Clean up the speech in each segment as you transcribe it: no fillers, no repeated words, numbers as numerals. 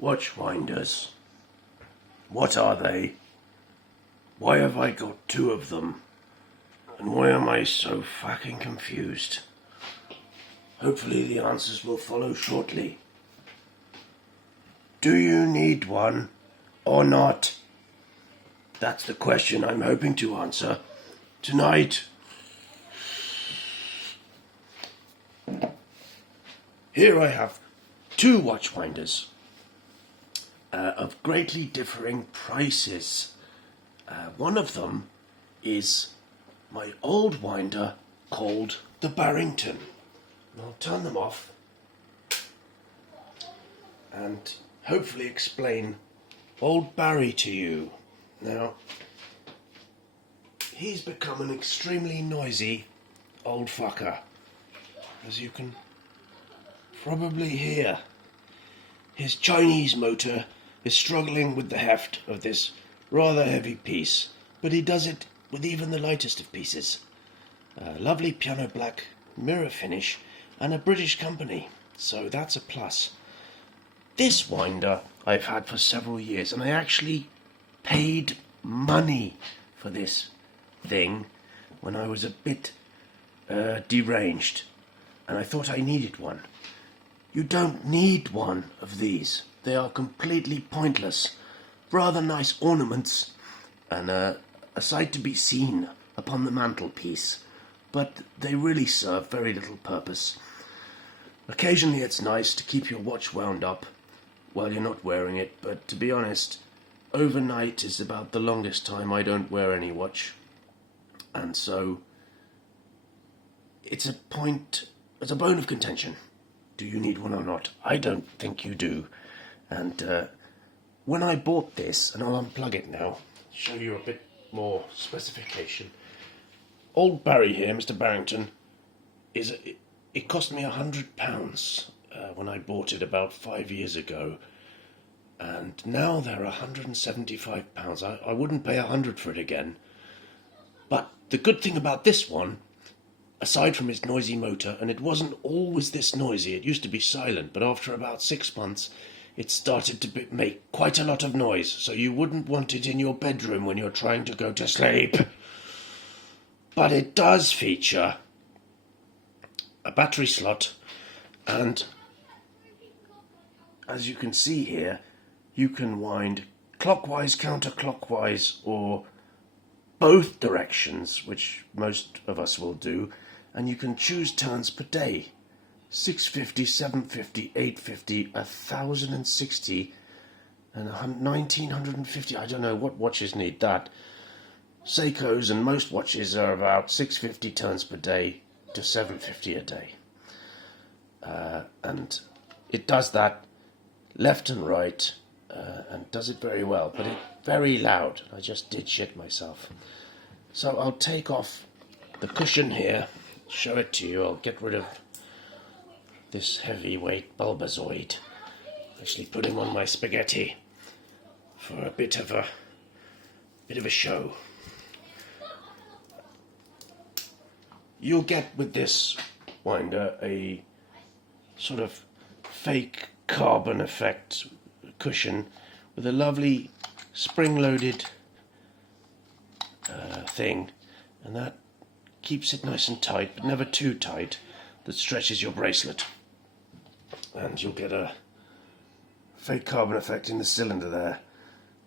Watchwinders. What are they? Why have I got two of them? And why am I so fucking confused? Hopefully the answers will follow shortly. Do you need one or not? That's the question I'm hoping to answer tonight. Here I have two watchwinders of greatly differing prices. One of them is my old winder called the Barrington. I'll turn them off and hopefully explain old Barry to you. Now, he's become an extremely noisy old fucker, as you can probably hear. His Chinese motor is struggling with the heft of this rather heavy piece, but he does it with even the lightest of pieces. A lovely piano black mirror finish and a British company, so that's a plus. This winder I've had for several years, and I actually paid money for this thing when I was a bit deranged, and I thought I needed one. You don't need one of these. They are completely pointless. Rather nice ornaments and a sight to be seen upon the mantelpiece, but they really serve very little purpose. Occasionally it's nice to keep your watch wound up while you're not wearing it, but to be honest, overnight is about the longest time I don't wear any watch, and so it's a bone of contention. Do you need one or not? I don't think you do. And when I bought this, and I'll unplug it now, show you a bit more specification. Old Barry here, Mr. Barrington, it cost me £100 when I bought it about 5 years ago, and now they're £175. I wouldn't pay £100 for it again. But the good thing about this one, aside from its noisy motor, and it wasn't always this noisy, it used to be silent, but after about 6 months it started to make quite a lot of noise, so you wouldn't want it in your bedroom when you're trying to go to sleep. But it does feature a battery slot, and as you can see here, you can wind clockwise, counterclockwise, or both directions, which most of us will do, and you can choose turns per day. 650, 750, 850, 1060, and 1950. I don't know what watches need that. Seiko's and most watches are about 650 turns per day to 750 a day. And it does that left and right, and does it very well, but it's very loud. I just did shit myself. So I'll take off the cushion here, show it to you. I'll get rid of this heavyweight bulbazoid. Actually put him on my spaghetti for a bit of a show. You'll get with this winder a sort of fake carbon effect cushion with a lovely spring-loaded thing, and that keeps it nice and tight, but never too tight, that stretches your bracelet. And you'll get a fake carbon effect in the cylinder there.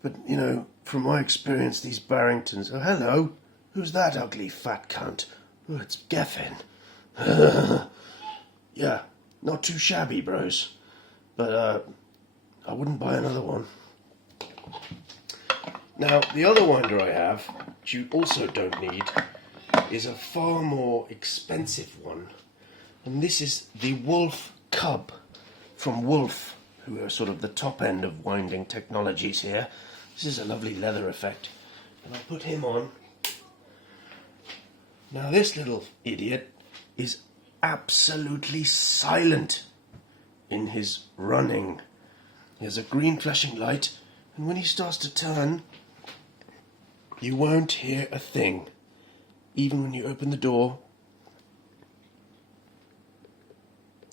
But, you know, from my experience, these Barringtons... Oh, hello! Who's that ugly fat cunt? Oh, it's Geffen. Yeah, not too shabby, bros. But, I wouldn't buy another one. Now, the other winder I have, which you also don't need, is a far more expensive one. And this is the Wolf Cub from Wolf, who are sort of the top end of winding technologies here. This is a lovely leather effect. And I'll put him on. Now this little idiot is absolutely silent in his running. He has a green flashing light, and when he starts to turn, you won't hear a thing. Even when you open the door,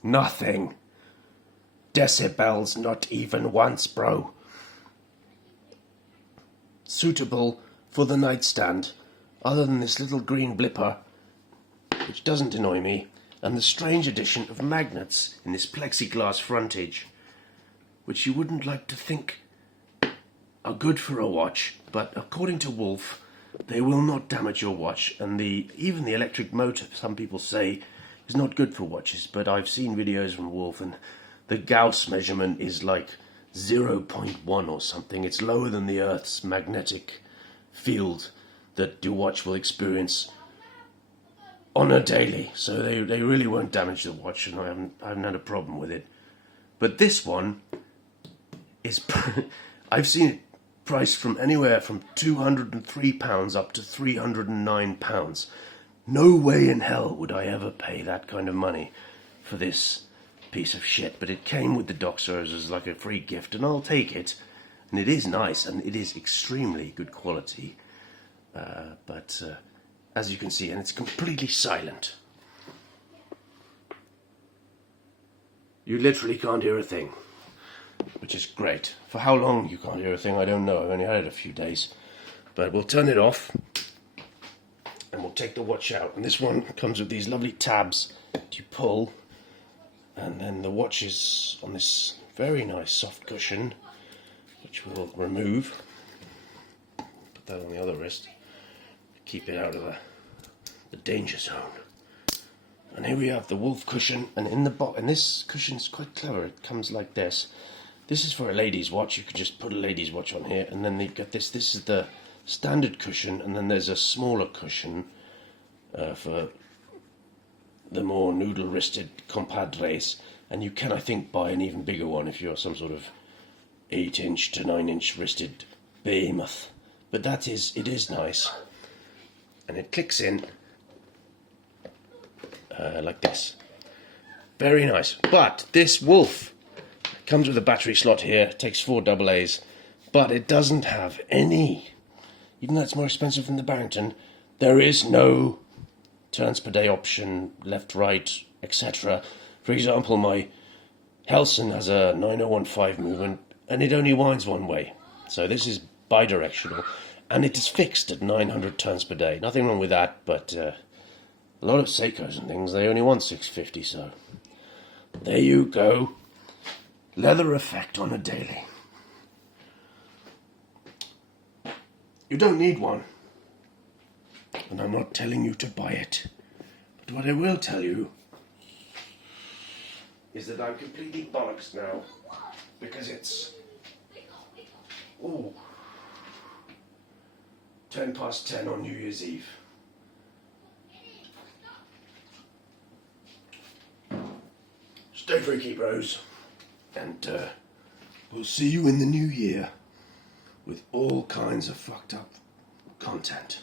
nothing. decibels, not even once, bro. Suitable for the nightstand, other than this little green blipper, which doesn't annoy me, and the strange addition of magnets in this plexiglass frontage, which you wouldn't like to think are good for a watch, but according to Wolf, they will not damage your watch. And even the electric motor, some people say, is not good for watches, but I've seen videos from Wolf, and the Gauss measurement is like 0.1 or something. It's lower than the Earth's magnetic field that your watch will experience on a daily. So they really won't damage the watch, and I haven't had a problem with it. But this one is I've seen it priced from anywhere from £203 up to £309. No way in hell would I ever pay that kind of money for this piece of shit, but it came with the Doxers as like a free gift, and I'll take it. And it is nice, and it is extremely good quality, but as you can see, and it's completely silent. You literally can't hear a thing, which is great. For how long you can't hear a thing, I don't know. I've only had it a few days. But we'll turn it off, and we'll take the watch out. And this one comes with these lovely tabs that you pull, and then the watch is on this very nice soft cushion, which we'll remove. Put that on the other wrist. Keep it out of the danger zone. And here we have the Wolf cushion, and in the box, and this cushion's quite clever. It comes like this. This is for a lady's watch. You could just put a lady's watch on here, and then they've got this. This is the standard cushion, and then there's a smaller cushion for the more noodle-wristed compadres. And you can, I think, buy an even bigger one if you're some sort of 8-inch to 9-inch wristed behemoth. But it is nice, and it clicks in like this. Very nice. But this Wolf comes with a battery slot here, takes 4 AA's, but it doesn't have any, even though it's more expensive than the Barrington, there is no turns per day option, left, right, etc. For example, my Helson has a 9015 movement, and it only winds one way. So this is bidirectional, and it is fixed at 900 turns per day. Nothing wrong with that, but a lot of Seikos and things, they only want 650, so there you go. Leather effect on a daily. You don't need one, and I'm not telling you to buy it. But what I will tell you is that I'm completely bollocks now, because it's 10 on New Year's Eve. Stay freaky, bros. And we'll see you in the new year with all kinds of fucked up content.